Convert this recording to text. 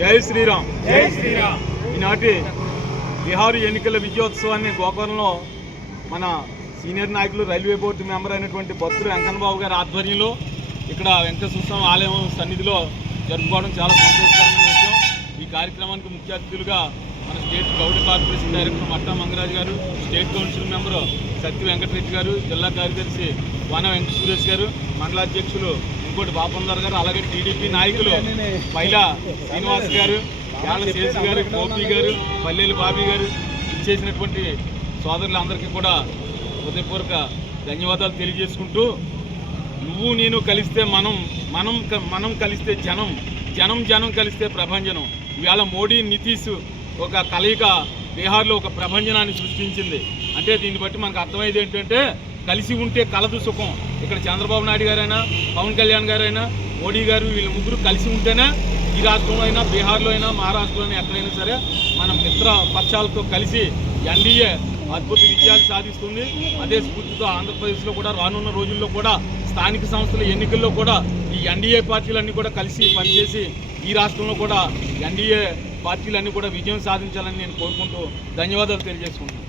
జై శ్రీరామ్. జై శ్రీరామ్. ఈనాటి బీహారు ఎన్నికల విజయోత్సవాన్ని గోకవరంలో మన సీనియర్ నాయకులు రైల్వే బోర్డు మెంబర్ అయినటువంటి భక్తులు వెంకన్నబాబు గారి ఆధ్వర్యంలో ఇక్కడ వెంకటేశ్వర స్వామి ఆలయం సన్నిధిలో జరుపుకోవడం చాలా సంతోషకరమైన విషయం. ఈ కార్యక్రమానికి ముఖ్య అతిథులుగా మన స్టేట్ గౌడ్ కార్పొరేషన్ డైరెక్టర్ మట్టా మంగరాజు గారు, స్టేట్ కౌన్సిల్ మెంబరు సత్య వెంకటరెడ్డి గారు, జిల్లా కార్యదర్శి వాన వెంకట సురేష్ గారు, మండలాధ్యక్షులు ఇంకోటి బాపందర్ గారు, అలాగే టీడీపీ నాయకులు పైలా శ్రీనివాస్ గారు, యాళ్ళ శేషి గారు, గోపి గారు, పల్లెలు బాబీ గారు ఇచ్చేసినటువంటి సోదరులందరికీ కూడా హృదయపూర్వక ధన్యవాదాలు తెలియజేసుకుంటూ, నువ్వు నేను కలిస్తే మనం కలిస్తే జనం కలిస్తే ప్రభంజనం. ఇవాళ మోడీ నితీష్ ఒక కలయిక బీహార్లో ఒక ప్రభంజనాన్ని సృష్టించింది. అంటే దీన్ని బట్టి మనకు అర్థమయ్యేది ఏంటంటే కలిసి ఉంటే కలదు సుఖం. ఇక్కడ చంద్రబాబు నాయుడు గారైనా, పవన్ కళ్యాణ్ గారైనా, మోడీ గారు వీళ్ళ ముగ్గురు కలిసి ఉంటేనే ఈ రాష్ట్రంలో అయినా, బీహార్లో అయినా, మహారాష్ట్రలో అయినా ఎక్కడైనా సరే మన మిత్ర పక్షాలతో కలిసి ఎన్డీఏ అద్భుత విజయాలు సాధిస్తుంది. అదే స్ఫూర్తితో ఆంధ్రప్రదేశ్లో కూడా రానున్న రోజుల్లో కూడా స్థానిక సంస్థల ఎన్నికల్లో కూడా ఈ ఎన్డీఏ పార్టీలన్నీ కూడా కలిసి పనిచేసి ఈ రాష్ట్రంలో కూడా ఎన్డీఏ పార్టీలన్నీ కూడా విజయం సాధించాలని నేను కోరుకుంటూ ధన్యవాదాలు తెలియజేసుకుంటున్నాను.